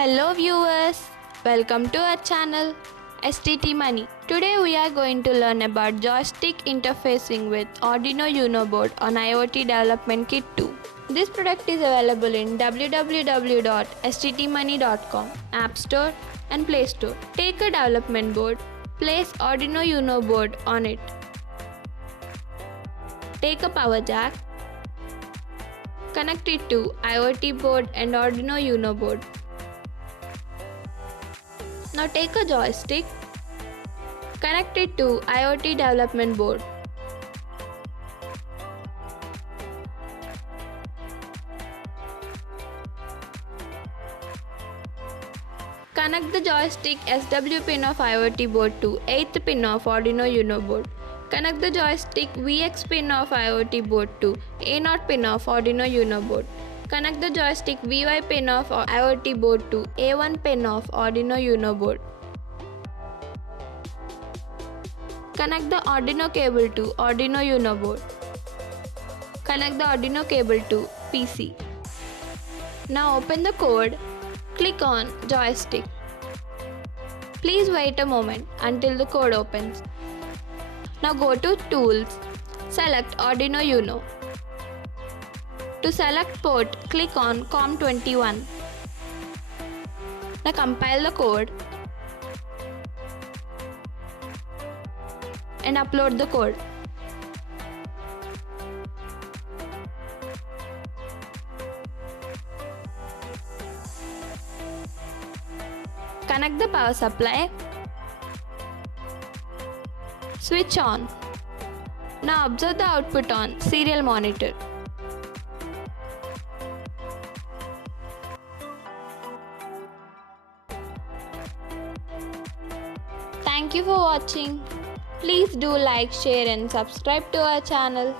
Hello viewers, welcome to our channel STT Money. Today we are going to learn about joystick interfacing with Arduino Uno board on IoT Development Kit 2. This product is available in www.sttmoney.com, App Store and Play Store. Take a development board, place Arduino Uno board on it. Take a power jack, connect it to IoT board and Arduino Uno board. Now take a joystick, connect it to IoT development board. Connect the joystick SW pin of IoT board to 8th pin of Arduino Uno board. Connect the joystick VX pin of IoT board to A0 pin of Arduino Uno board. Connect the joystick VY pin of IoT board to A1 pin of Arduino Uno board. Connect the Arduino cable to Arduino Uno board. Connect the Arduino cable to PC. Now open the code. Click on joystick. Please wait a moment until the code opens. Now go to Tools. Select Arduino Uno. To select port, click on COM21. Now compile the code and upload the code. Connect the power supply. Switch on. Now observe the output on serial monitor. Thank you for watching. Please do like, share and subscribe to our channel.